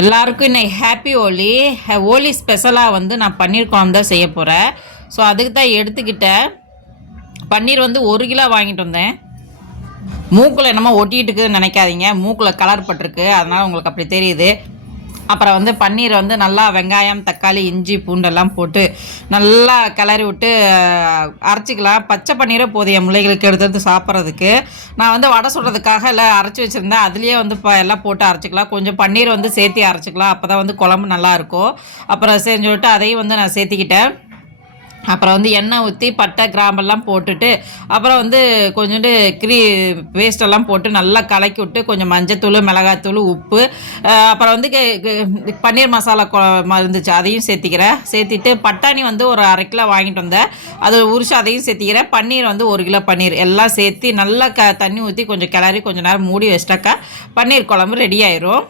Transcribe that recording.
எல்லாருக்கும் இன்னைக்கு ஹாப்பி ஹோலி. ஹோலி ஸ்பெஷலாக வந்து நான் பன்னீர் குழம்பு தான் செய்ய போகிறேன். ஸோ அதுக்கு தான் எடுத்துக்கிட்டேன். பன்னீர் வந்து 1 கிலோ வாங்கிட்டு வந்தேன். மூக்கில் என்னமோ ஒட்டிகிட்டு இருக்குதுன்னு நினைக்காதீங்க, மூக்கில் கலர் பட்டிருக்கு, அதனால் உங்களுக்கு அப்படி தெரியுது. அப்புறம் வந்து பன்னீர் வந்து நல்லா வெங்காயம், தக்காளி, இஞ்சி, பூண்டெல்லாம் போட்டு நல்லா கிளறி விட்டு அரைச்சிக்கலாம். பச்சை பன்னீரை போதிய முளைகளுக்கு எடுத்து சாப்பிட்றதுக்கு. நான் வந்து வடை சுடுறதுக்காக எல்லாம் அரைச்சி வச்சுருந்தேன். அதுலேயே வந்து எல்லாம் போட்டு அரைச்சிக்கலாம். கொஞ்சம் பன்னீர் வந்து சேர்த்தி அரைச்சிக்கலாம், அப்போ தான் வந்து குழம்பு நல்லாயிருக்கும். அப்புறம் செஞ்சு விட்டு அதையும் வந்து நான் சேர்த்திக்கிட்டேன். அப்புறம் வந்து எண்ணெய் ஊற்றி பட்டை கிராம்பெல்லாம் போட்டுட்டு அப்புறம் வந்து கொஞ்சோண்டு பேஸ்டெல்லாம் போட்டு நல்லா கலக்கி விட்டு கொஞ்சம் மஞ்சத்தூள், மிளகாத்தூள், உப்பு, அப்புறம் வந்து பன்னீர் மசாலா இருந்துச்சு, அதையும் சேர்த்திட்டு பட்டாணி வந்து ஒரு 1/2 கிலோ வாங்கிட்டு வந்தேன், அது உரிச்சு அதையும் சேர்த்திக்கிறேன். பன்னீர் வந்து 1 கிலோ பன்னீர் எல்லாம் சேர்த்து நல்லா தண்ணி ஊற்றி கொஞ்சம் கிளறி கொஞ்சம் நேரம் மூடி வச்சிட்டாக்கா பன்னீர் குழம்பு ரெடி ஆயிரும்.